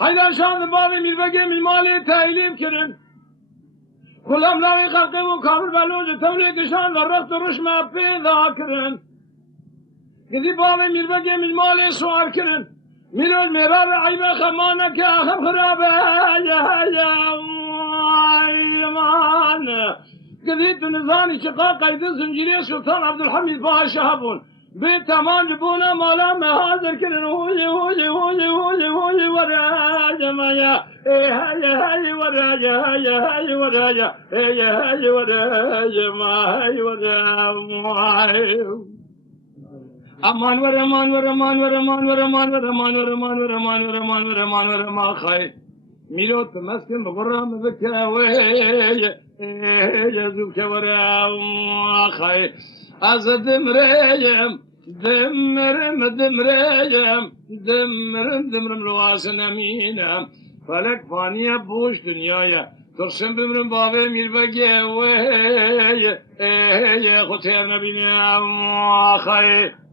حیدر شان بابی میربگی میمالی تعلیم کرن کلام لاوی خلقی و کامل بلوج تولی کشان و رخت و رشمه پیدا کرن کسی بابی میربگی میمالی سوار کرن میلوج میرار عیب خمانه که آخر خرابه ایمان کسی تو نظانی چقا قید زنجیری سلطان عبدالحمید پاشا بون به تمام جبونا مالا محاضر کرن هوی وراجا مایا هی وراجا هی وراجا هی وراجا ما امان ور ما خیر میلو تمسکن بغرام بکاوی یزوب که ورام خیر از دمریم دمرم رواس نمینم فلک فانیه بوش دنیایا ترسم بمرم بابه میر بگه وی خطیر نبینم خیر